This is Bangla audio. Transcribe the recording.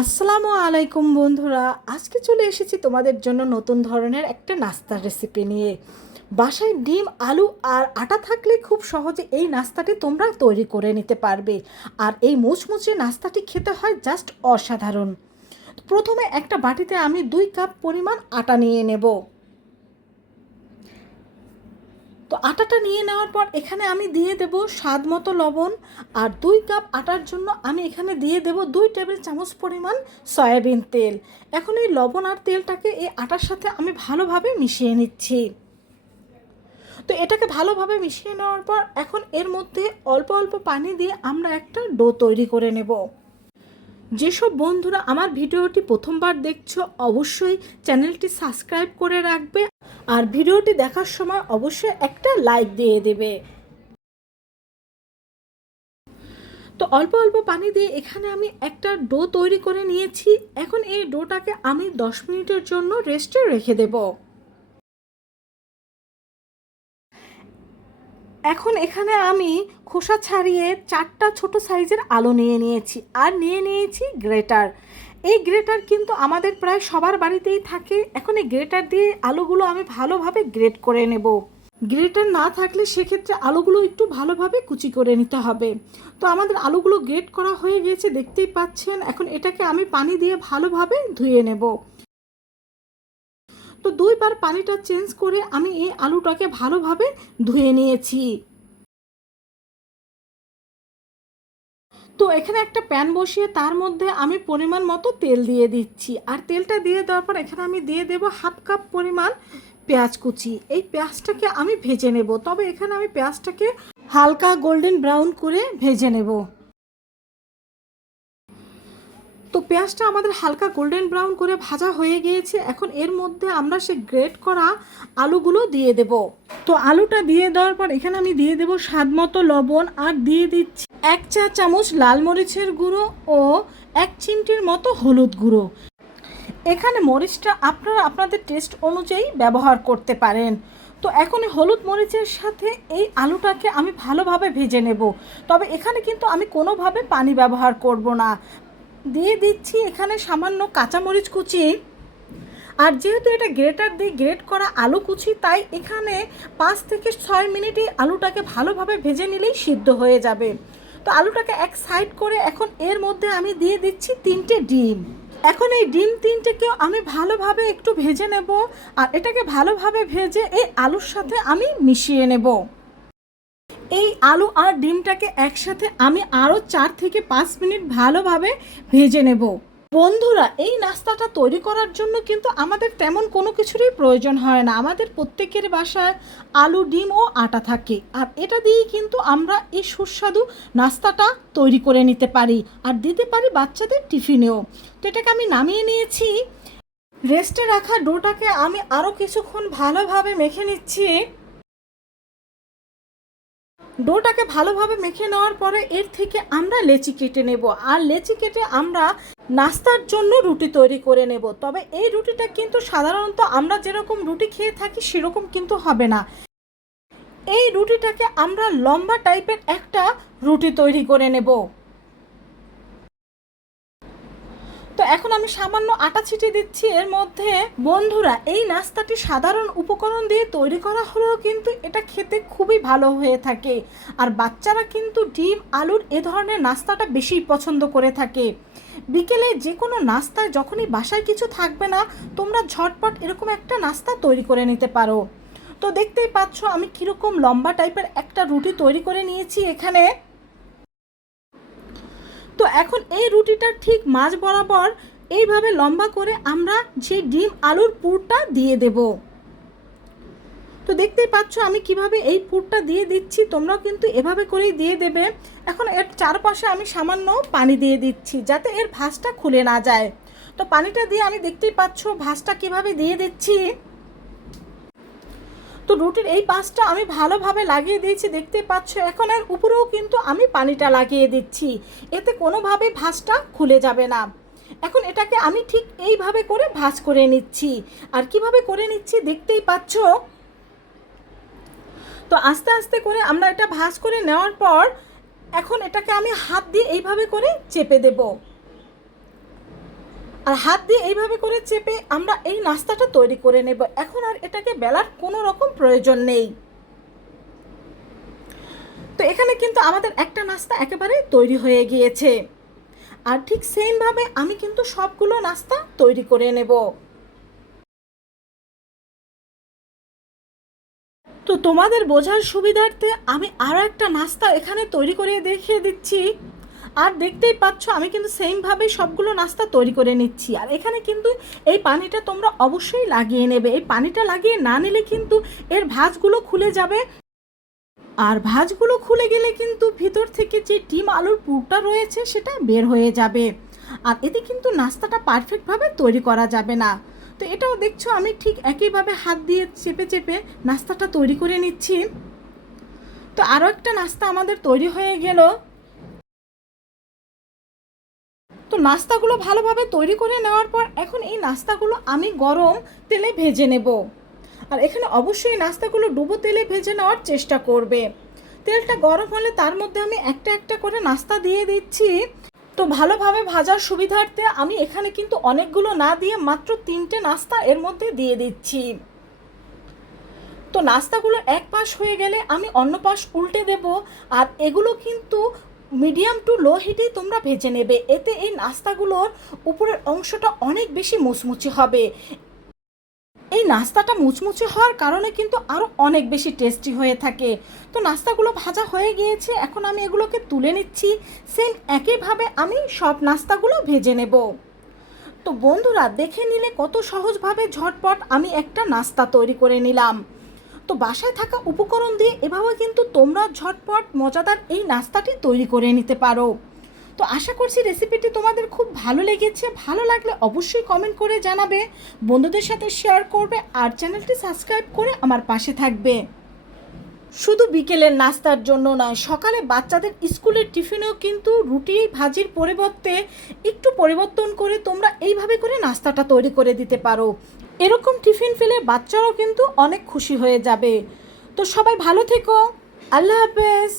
আসসালামু আলাইকুম বন্ধুরা, আজকে চলে এসেছি তোমাদের জন্য নতুন ধরনের একটা নাস্তার রেসিপি নিয়ে। বাসায় ডিম, আলু আর আটা থাকলে খুব সহজে এই নাস্তাটি তোমরা তৈরি করে নিতে পারবে। আর এই মুচমুচে নাস্তাটি খেতে হয় জাস্ট অসাধারণ। প্রথমে একটা বাটিতে আমি 2 কাপ পরিমাণ আটা নিয়ে নেব। তো আটাটা নিয়ে নেওয়ার পর এখানে আমি দিয়ে দেব স্বাদ মতো লবণ। আর 2 কাপ আটার জন্য আমি এখানে দিয়ে দেব 2 টেবিল চামচ পরিমাণ সয়াবিন তেল। এখন এই লবণ আর তেলটাকে এই আটার সাথে আমি ভালোভাবে মিশিয়ে নিচ্ছি। তো এটাকে ভালোভাবে মিশিয়ে নেওয়ার পর এখন এর মধ্যে অল্প অল্প পানি দিয়ে আমরা একটা ডো তৈরি করে নেব। যেসব বন্ধুরা আমার ভিডিওটি প্রথমবার দেখছো অবশ্যই চ্যানেলটি সাবস্ক্রাইব করে রাখবে আর ভিডিওটি দেখার সময় অবশ্যই একটা লাইক দিয়ে দেবে। তো অল্প অল্প পানি দিয়ে এখানে আমি একটা ডো তৈরি করে নিয়েছি। এখন এই ডোটাকে আমি 10 মিনিটের জন্য রেস্টে রেখে দেব। এখন এখানে আমি খোসা ছাড়িয়ে 4টা ছোট সাইজের আলু নিয়ে নিয়েছি আর নিয়ে নিয়েছি গ্রেটার। এই গ্রেটার কিন্তু আমাদের প্রায় সবার বাড়িতেই থাকে। এখন এই গ্রেটার দিয়ে আলুগুলো আমি ভালোভাবে গ্রেট করে নেব। গ্রেটার না থাকলে সেক্ষেত্রে আলুগুলো একটু ভালোভাবে কুচি করে নিতে হবে। তো আমাদের আলুগুলো গ্রেট করা হয়ে গেছে, দেখতেই পাচ্ছেন। এখন এটাকে আমি পানি দিয়ে ভালোভাবে ধুয়ে নেব। তো 2বার পানিটা চেঞ্জ করে আমি এই আলুটাকে ভালোভাবে ধুয়ে নিয়েছি। তো এখানে একটা প্যান বসিয়ে তার মধ্যে আমি পরিমাণ মতো তেল দিয়ে দিচ্ছি। আর তেলটা দিয়ে দেওয়ার পর এখানে আমি দিয়ে দেব 1/2 কাপ পরিমাণ পেঁয়াজ কুচি। এই পেঁয়াজটাকে আমি ভেজে নেব, তবে এখানে আমি পেঁয়াজটাকে হালকা গোল্ডেন ব্রাউন করে ভেজে নেব। তো পেঁয়াজটা আমাদের হালকা গোল্ডেন ব্রাউন করে ভাজা হয়ে গিয়েছে। এখন এর মধ্যে আমরা সে গ্রেট করা আলুগুলো দিয়ে দেব। তো আলুটা দিয়ে দেওয়ার পর এখানে আমি দিয়ে দেব স্বাদ মতো লবণ আর দিয়ে দিচ্ছি 1 চা চামচ লাল মরিচের গুঁড়ো ও 1 চিমটির মতো হলুদ গুঁড়ো। এখানে মরিচটা আপনারা আপনাদের টেস্ট অনুযায়ী ব্যবহার করতে পারেন। তো এখন হলুদ মরিচের সাথে এই আলুটাকে আমি ভালোভাবে ভেজে নেব, তবে এখানে কিন্তু আমি কোনোভাবে পানি ব্যবহার করব না। দিয়ে দিচ্ছি এখানে সামান্য কাঁচামরিচ কুচি। আর যেহেতু এটা গ্রেটার দিয়ে গ্রেট করা আলু কুচি, তাই এখানে 5 থেকে 6 মিনিট এই আলুটাকে ভালোভাবে ভেজে নিলেই সিদ্ধ হয়ে যাবে। তো আলুটাকে এক সাইড করে এখন এর মধ্যে আমি দিয়ে দিচ্ছি 3টে ডিম। এখন এই ডিম 3টেকেও আমি ভালোভাবে একটু ভেজে নেব। আর এটাকে ভালোভাবে ভেজে এই আলুর সাথে আমি মিশিয়ে নেব। এই আলু আর ডিমটাকে একসাথে আমি আরও 4 থেকে 5 মিনিট ভালোভাবে ভেজে নেব। বন্ধুরা, এই নাস্তাটা তৈরি করার জন্য কিন্তু আমাদের তেমন কোনো কিছুরই প্রয়োজন হয় না। আমাদের প্রত্যেকের বাসায় আলু, ডিম ও আটা থাকে। আর এটা দিয়েই কিন্তু আমরা এই সুস্বাদু নাস্তাটা তৈরি করে নিতে পারি আর দিতে পারি বাচ্চাদের টিফিনেও। তো এটাকে আমি নামিয়ে নিয়েছি। রেস্টে রাখা ডোটাকে আমি আরও কিছুক্ষণ ভালোভাবে মেখে নিচ্ছি। ডোটাকে ভালোভাবে মেখে নেওয়ার পরে এর থেকে আমরা লেচি কেটে নেব। আর লেচি কেটে আমরা নাস্তার জন্য রুটি তৈরি করে নেব। তবে এই রুটিটা কিন্তু সাধারণত আমরা যেরকম রুটি খেয়ে থাকি সেরকম কিন্তু হবে না। এই রুটিটাকে আমরা লম্বা টাইপের একটা রুটি তৈরি করে নেব। তো এখন আমি সামান্য আটা ছিটিয়ে দিচ্ছি এর মধ্যে। বন্ধুরা, এই নাস্তাটি সাধারণ উপকরণ দিয়ে তৈরি করা হলেও কিন্তু এটা খেতে খুবই ভালো হয়ে থাকে। আর বাচ্চারা কিন্তু ডিম, আলুর এ ধরনের নাস্তাটা বেশি পছন্দ করে থাকে। বিকেলে যে কোনো নাস্তায় যখনই বাসায় কিছু থাকবে না, তোমরা ঝটপট এরকম একটা নাস্তা তৈরি করে নিতে পারো। তো দেখতেই পাচ্ছ আমি কীরকম লম্বা টাইপের একটা রুটি তৈরি করে নিয়েছি এখানে। তো এখন এই রুটিটা ঠিক মাঝ বরাবর এইভাবে লম্বা করে আমরা যে ডিম আলুর পুরটা দিয়ে দেব। তো দেখতেই পাচ্ছ আমি কিভাবে এই পুরটা দিয়ে দিচ্ছি, তোমরাও কিন্তু এভাবে করেই দিয়ে দেবে। এখন এর চারপাশে আমি সামান্য পানি দিয়ে দিচ্ছি যাতে এর ভাঁজটা খুলে না যায়। তো পানিটা দিয়ে আমি দেখতেই পাচ্ছ ভাঁজটা কিভাবে দিয়ে দিচ্ছি। তো রুটির এই পাশটা আমি ভালোভাবে লাগিয়ে দিয়েছি, দেখতেই পাচ্ছ। এখন এর উপরেও কিন্তু আমি পানিটা লাগিয়ে দিচ্ছি, এতে কোনোভাবে ভাঁজটা খুলে যাবে না। এখন এটাকে আমি ঠিক এইভাবে করে ভাঁজ করে নিচ্ছি। আর কিভাবে করে নিচ্ছি দেখতেই পাচ্ছ। তো আস্তে আস্তে করে আমরা এটা ভাঁজ করে নেওয়ার পর এখন এটাকে আমি হাত দিয়ে এইভাবে করে চেপে দেব। আর হাত দিয়ে এইভাবে করে চেপে আমরা এই নাস্তাটা তৈরি করে নেব। এখন আর এটাকে বেলার কোনো রকম প্রয়োজন নেই। তো এখানে কিন্তু আমাদের একটা নাস্তা একেবারে তৈরি হয়ে গিয়েছে। আর ঠিক সেমভাবে আমি কিন্তু সবগুলো নাস্তা তৈরি করে নেব। তো তোমাদের বোঝার সুবিধার্থে আমি আরও একটা নাস্তা এখানে তৈরি করে দেখিয়ে দিচ্ছি। আর দেখতেই পাচ্ছ আমি কিন্তু সেমভাবে সবগুলো নাস্তা তৈরি করে নিচ্ছি। আর এখানে কিন্তু এই পানিটা তোমরা অবশ্যই লাগিয়ে নেবে। এই পানিটা লাগিয়ে না নিলে কিন্তু এর ভাঁজগুলো খুলে যাবে। আর ভাঁজগুলো খুলে গেলে কিন্তু ভিতর থেকে যে ডিম আলুর পুরটা রয়েছে সেটা বের হয়ে যাবে। আর এতে কিন্তু নাস্তাটা পারফেক্টভাবে তৈরি করা যাবে না। তো এটাও দেখছো আমি ঠিক একইভাবে হাত দিয়ে চেপে চেপে নাস্তাটা তৈরি করে নিচ্ছি। তো আরও একটা নাস্তা আমাদের তৈরি হয়ে গেল। তো নাস্তাগুলো ভালোভাবে তৈরি করে নেওয়ার পর এখন এই নাস্তাগুলো আমি গরম তেলে ভেজে নেব। আর এখানে অবশ্যই নাস্তাগুলো ডুবো তেলে ভেজে নেওয়ার চেষ্টা করবে। তেলটা গরম হলে তার মধ্যে আমি একটা একটা করে নাস্তা দিয়ে দিচ্ছি। তো ভালোভাবে ভাজার সুবিধার্থে আমি এখানে কিন্তু অনেকগুলো না দিয়ে মাত্র 3টে নাস্তা এর মধ্যে দিয়ে দিচ্ছি। তো নাস্তাগুলো এক পাশ হয়ে গেলে আমি অন্য পাশ উল্টে দেব। আর এগুলো কিন্তু মিডিয়াম টু লো হিটেই তোমরা ভেজে নেবে। এতে এই নাস্তাগুলোর উপরের অংশটা অনেক বেশি মুচমুচে হবে। এই নাস্তাটা মুচমুচে হওয়ার কারণে কিন্তু আরও অনেক বেশি টেস্টি হয়ে থাকে। তো নাস্তাগুলো ভাজা হয়ে গিয়েছে, এখন আমি এগুলোকে তুলে নিচ্ছি। সেম একইভাবে আমি সব নাস্তাগুলো ভেজে নেব। তো বন্ধুরা দেখে নিলে কত সহজভাবে ঝটপট আমি একটা নাস্তা তৈরি করে নিলাম। তো বাসায় থাকা উপকরণ দিয়ে এভাবে কিন্তু তোমরা ঝটপট মজাদার এই নাস্তাটি তৈরি করে নিতে পারো। তো আশা করছি রেসিপিটি তোমাদের খুব ভালো লেগেছে। ভালো লাগলে অবশ্যই কমেন্ট করে জানাবে, বন্ধুদের সাথে শেয়ার করবে আর চ্যানেলটি সাবস্ক্রাইব করে আমার পাশে থাকবে। শুধু বিকেলের নাস্তার জন্য নয়, সকালে বাচ্চাদের স্কুলের টিফিনেও কিন্তু রুটি ভাজির পরিবর্তে একটু পরিবর্তন করে তোমরা এইভাবে করে নাস্তাটা তৈরি করে দিতে পারো। এরকম টিফিন ফেলে বাচ্চারাও কিন্তু অনেক খুশি হয়ে যাবে। তো সবাই ভালো থেকো। আল্লাহ হাফেজ।